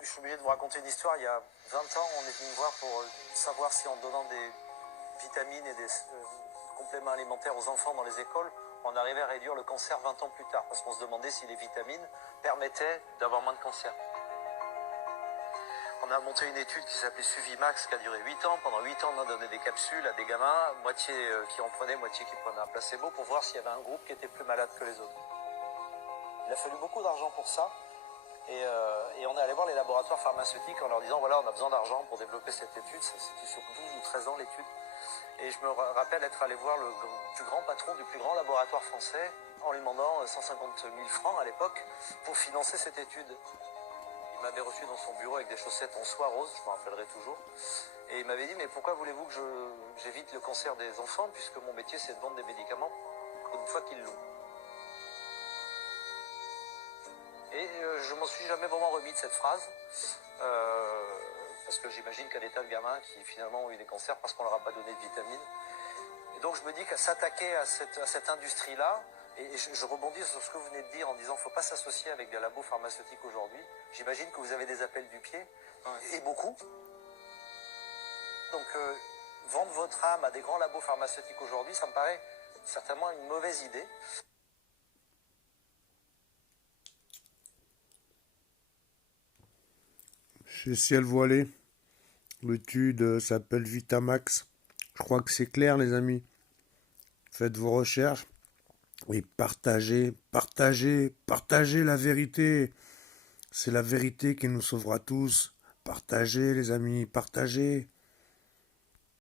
Je suis obligé de vous raconter une histoire. Il y a 20 ans, on est venu me voir pour savoir si en donnant des vitamines et des compléments alimentaires aux enfants dans les écoles, on arrivait à réduire le cancer 20 ans plus tard. Parce qu'on se demandait si les vitamines permettaient d'avoir moins de cancer. On a monté une étude qui s'appelait Suvimax, qui a duré 8 ans. Pendant 8 ans, on a donné des capsules à des gamins, moitié qui en prenaient, moitié qui prenaient un placebo, pour voir s'il y avait un groupe qui était plus malade que les autres. Il a fallu beaucoup d'argent pour ça. Et on est allé voir les laboratoires pharmaceutiques en leur disant, voilà, on a besoin d'argent pour développer cette étude. C'était sur 12 ou 13 ans l'étude. Et je me rappelle être allé voir le plus grand patron du plus grand laboratoire français en lui demandant 150 000 francs à l'époque pour financer cette étude. Il m'avait reçu dans son bureau avec des chaussettes en soie rose, je m'en rappellerai toujours. Et il m'avait dit, mais pourquoi voulez-vous que j'évite le cancer des enfants, puisque mon métier c'est de vendre des médicaments une fois qu'ils l'ont. Et je m'en suis jamais vraiment remis de cette phrase, parce que j'imagine qu'il y a des tas de gamins qui finalement ont eu des cancers parce qu'on leur a pas donné de vitamines. Et donc je me dis qu'à s'attaquer à cette industrie-là, et je rebondis sur ce que vous venez de dire en disant qu'il ne faut pas s'associer avec des labos pharmaceutiques aujourd'hui. J'imagine que vous avez des appels du pied, et beaucoup. Donc vendre votre âme à des grands labos pharmaceutiques aujourd'hui, ça me paraît certainement une mauvaise idée. Chez Ciel Voilé, l'étude s'appelle Vitamax. Je crois que c'est clair, les amis. Faites vos recherches et partagez, partagez, partagez la vérité. C'est la vérité qui nous sauvera tous. Partagez, les amis, partagez.